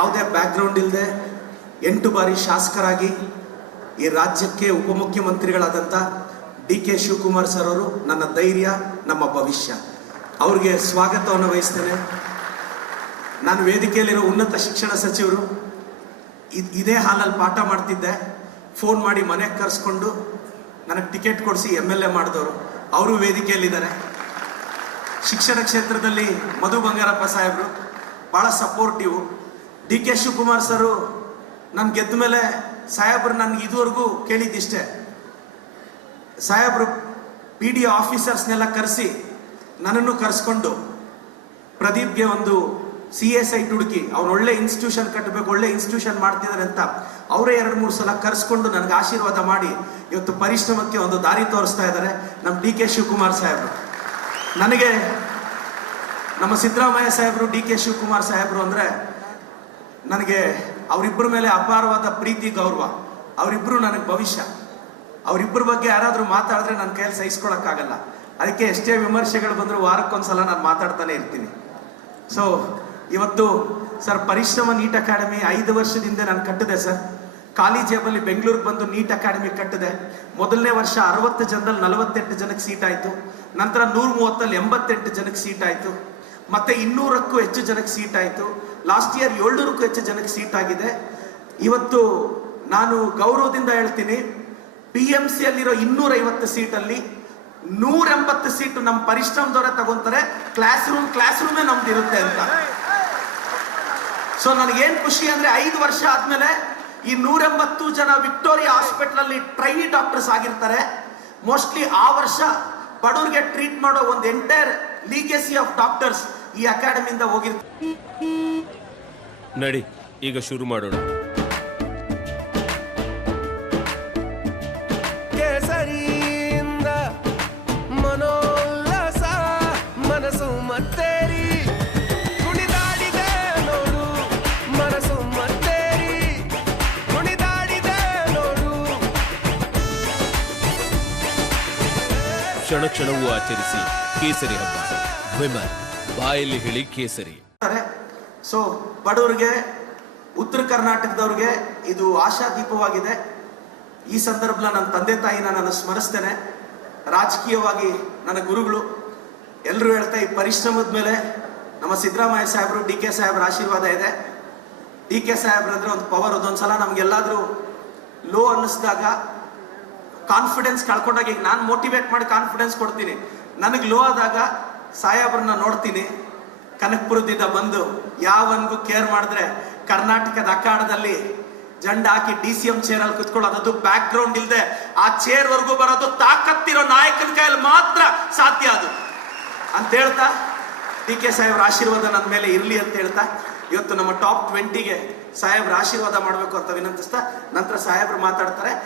ಯಾವುದೇ ಬ್ಯಾಕ್ಗ್ರೌಂಡ್ ಇಲ್ಲದೆ 8 ಬಾರಿ ಶಾಸಕರಾಗಿ ಈ ರಾಜ್ಯಕ್ಕೆ ಉಪಮುಖ್ಯಮಂತ್ರಿಗಳಾದಂಥ DK ಶಿವಕುಮಾರ್ ಸರ್ ಅವರು ನನ್ನ ಧೈರ್ಯ, ನಮ್ಮ ಭವಿಷ್ಯ. ಅವ್ರಿಗೆ ಸ್ವಾಗತವನ್ನು ವಹಿಸ್ತೇನೆ. ನಾನು ವೇದಿಕೆಯಲ್ಲಿರೋ ಉನ್ನತ ಶಿಕ್ಷಣ ಸಚಿವರು ಇದೇ ಹಾಲಲ್ಲಿ ಪಾಠ ಮಾಡ್ತಿದ್ದೆ. ಫೋನ್ ಮಾಡಿ ಮನೆಗೆ ಕರೆಸ್ಕೊಂಡು ನನಗೆ ಟಿಕೆಟ್ ಕೊಡಿಸಿ MLA ಮಾಡಿದವರು ಅವರು ವೇದಿಕೆಯಲ್ಲಿದ್ದಾರೆ. ಶಿಕ್ಷಣ ಕ್ಷೇತ್ರದಲ್ಲಿ ಮಧು ಬಂಗಾರಪ್ಪ ಸಾಹೇಬರು ಭಾಳ ಸಪೋರ್ಟಿವ್. DK ಶಿವಕುಮಾರ್ ಸರು ನಾನು ಗೆದ್ದ ಮೇಲೆ ಸಾಹೇಬ್ರು ನನಗೆ ಇದುವರೆಗೂ ಕೇಳಿದ್ದಿಷ್ಟೇ, ಸಾಹೇಬ್ರು PDO ಆಫೀಸರ್ಸ್ನೆಲ್ಲ ಕರೆಸಿ ನನ್ನನ್ನು ಕರೆಸ್ಕೊಂಡು ಪ್ರದೀಪ್ಗೆ ಒಂದು CA ಸೈಟ್ ಹುಡುಕಿ ಅವ್ರು ಒಳ್ಳೆ ಇನ್ಸ್ಟಿಟ್ಯೂಷನ್ ಕಟ್ಟಬೇಕು, ಒಳ್ಳೆ ಇನ್ಸ್ಟಿಟ್ಯೂಷನ್ ಮಾಡ್ತಿದ್ದಾರೆ ಅಂತ ಅವರೇ 2-3 ಸಲ ಕರೆಸ್ಕೊಂಡು ನನಗೆ ಆಶೀರ್ವಾದ ಮಾಡಿ ಇವತ್ತು ಪರಿಶ್ರಮಕ್ಕೆ ಒಂದು ದಾರಿ ತೋರಿಸ್ತಾ ಇದ್ದಾರೆ ನಮ್ಮ DK ಶಿವಕುಮಾರ್ ಸಾಹೇಬರು. ನನಗೆ ನಮ್ಮ ಸಿದ್ದರಾಮಯ್ಯ ಸಾಹೇಬರು, DK ಶಿವಕುಮಾರ್ ಸಾಹೇಬರು ಅಂದರೆ ನನಗೆ ಅವರಿಬ್ಬರ ಮೇಲೆ ಅಪಾರವಾದ ಪ್ರೀತಿ, ಗೌರವ. ಅವರಿಬ್ಬರು ನನಗೆ ಭವಿಷ್ಯ. ಅವರಿಬ್ಬರ ಬಗ್ಗೆ ಯಾರಾದರೂ ಮಾತಾಡಿದ್ರೆ ನನ್ನ ಕೈಯಲ್ಲಿ ಸಹಿಸ್ಕೊಳಕ್ಕಾಗಲ್ಲ. ಅದಕ್ಕೆ ಎಷ್ಟೇ ವಿಮರ್ಶೆಗಳು ಬಂದರೂ ವಾರಕ್ಕೊಂದ್ಸಲ ನಾನು ಮಾತಾಡ್ತಾನೆ ಇರ್ತೀನಿ. ಸೊ ಇವತ್ತು ಸರ್ ಪರಿಶ್ರಮ ನೀಟ್ ಅಕಾಡೆಮಿ 5 ವರ್ಷದಿಂದ ನಾನು ಕಟ್ಟಿದೆ ಸರ್. ಖಾಲಿ ಜೇಬಲ್ಲಿ ಬೆಂಗಳೂರಿಗೆ ಬಂದು ನೀಟ್ ಅಕಾಡೆಮಿ ಕಟ್ಟಿದೆ. ಮೊದಲನೇ ವರ್ಷ 60 ಜನದಲ್ಲಿ 48 ಜನಕ್ಕೆ ಸೀಟ್ ಆಯಿತು. ನಂತರ 130ಲ್ಲಿ 88 ಜನಕ್ಕೆ ಸೀಟ್ ಆಯಿತು. ಮತ್ತೆ 200ಕ್ಕೂ ಹೆಚ್ಚು ಜನಕ್ಕೆ ಸೀಟ್ ಆಯಿತು. ಲಾಸ್ಟ್ ಇಯರ್ 700ಕ್ಕೂ ಹೆಚ್ಚು ಜನಕ್ಕೆ ಸೀಟ್ ಆಗಿದೆ. ಇವತ್ತು ನಾನು ಗೌರವದಿಂದ ಹೇಳ್ತೀನಿ, PMCಯಲ್ಲಿರೋ 250 ಸೀಟಲ್ಲಿ 180 ಸೀಟು ನಮ್ಮ ಪರಿಶ್ರಮದವರೇ ತಗೊಂತಾರೆ. ಕ್ಲಾಸ್ ರೂಮೇ ನಮ್ದಿರುತ್ತೆ ಅಂತ. ಸೊ ನನಗೇನು ಖುಷಿ ಅಂದರೆ 5 ವರ್ಷ ಆದಮೇಲೆ ಈ 180 ಜನ ವಿಕ್ಟೋರಿಯಾ ಹಾಸ್ಪಿಟಲಲ್ಲಿ ಟ್ರೈನಿ ಡಾಕ್ಟರ್ಸ್ ಆಗಿರ್ತಾರೆ. ಮೋಸ್ಟ್ಲಿ ಆ ವರ್ಷ ಬಡವರಿಗೆ ಟ್ರೀಟ್ ಮಾಡೋ ಒಂದು ಎಂಟೈರ್ ಲೀಗಸಿ ಆಫ್ ಡಾಕ್ಟರ್ಸ್ ಈ ಅಕಾಡೆಮಿಯಿಂದ ಹೋಗಿರ್ತಾರೆ. ನಡಿ ಈಗ ಶುರು ಮಾಡೋಣ. ಕೇಸರಿಯಿಂದ ಮನೋಲ್ಲಾಸ ಮನಸ್ಸು ಮತ್ತೇರಿ ಕುಣಿದಾಡಿದೆ ನೋಡು, ಮನಸ್ಸು ಮತ್ತೇರಿ ಕುಣಿದಾಡಿದೆ ನೋಡು. ಕ್ಷಣ ಕ್ಷಣವೂ ಆಚರಿಸಿ ಕೇಸರಿ ಹಬ್ಬ. ವಿಮಲ್ ಬಾಯಲ್ಲಿ ಹೇಳಿ ಕೇಸರಿ. ಸೊ ಬಡವರಿಗೆ, ಉತ್ತರ ಕರ್ನಾಟಕದವ್ರಿಗೆ ಇದು ಆಶಾದೀಪವಾಗಿದೆ. ಈ ಸಂದರ್ಭದಲ್ಲಿ ನನ್ನ ತಂದೆ ತಾಯಿನ ನಾನು ಸ್ಮರಿಸ್ತೇನೆ. ರಾಜಕೀಯವಾಗಿ ನನ್ನ ಗುರುಗಳು ಎಲ್ಲರೂ ಹೇಳ್ತಾ ಈ ಪರಿಶ್ರಮದ ಮೇಲೆ ನಮ್ಮ ಸಿದ್ದರಾಮಯ್ಯ ಸಾಹೇಬರು, DK ಸಾಹೇಬ್ರ ಆಶೀರ್ವಾದ ಇದೆ. DK ಸಾಹೇಬ್ರು ಅಂದರೆ ಒಂದು ಪವರ್. ಅದೊಂದ್ಸಲ ನಮ್ಗೆಲ್ಲಾದರೂ ಲೋ ಅನ್ನಿಸ್ದಾಗ, ಕಾನ್ಫಿಡೆನ್ಸ್ ಕಳ್ಕೊಂಡಾಗ, ಈಗ ನಾನು ಮೋಟಿವೇಟ್ ಮಾಡಿ ಕಾನ್ಫಿಡೆನ್ಸ್ ಕೊಡ್ತೀನಿ. ನನಗೆ ಲೋ ಆದಾಗ ಸಾಹೇಬ್ರನ್ನ ನೋಡ್ತೀನಿ. ಕನಕಪುರದಿಂದ ಬಂದು ಯಾವನ್ಗೂ ಕೇರ್ ಮಾಡಿದ್ರೆ ಕರ್ನಾಟಕದ ಅಖಾಡದಲ್ಲಿ ಜಂಡ ಹಾಕಿ DCM ಚೇರಲ್ಲಿ ಕುತ್ಕೊಳ್ಳೋದು, ಅದು ಬ್ಯಾಕ್ ಗ್ರೌಂಡ್ ಇಲ್ಲದೆ ಆ ಚೇರ್ ವರ್ಗೂ ಬರೋದು ತಾಕತ್ತಿರೋ ನಾಯಕನ ಕೈಯಲ್ಲಿ ಮಾತ್ರ ಸಾಧ್ಯ ಅದು ಅಂತ ಹೇಳ್ತಾ, DK ಸಾಹೇಬ್ರ ಆಶೀರ್ವಾದ ನನ್ನ ಮೇಲೆ ಇರಲಿ ಅಂತ ಹೇಳ್ತಾ, ಇವತ್ತು ನಮ್ಮ ಟಾಪ್ 20ಗೆ ಸಾಹೇಬ್ರ ಆಶೀರ್ವಾದ ಮಾಡಬೇಕು ಅಂತ ವಿನಂತಿಸ್ತಾ ನಂತರ ಸಾಹೇಬ್ರು ಮಾತಾಡ್ತಾರೆ.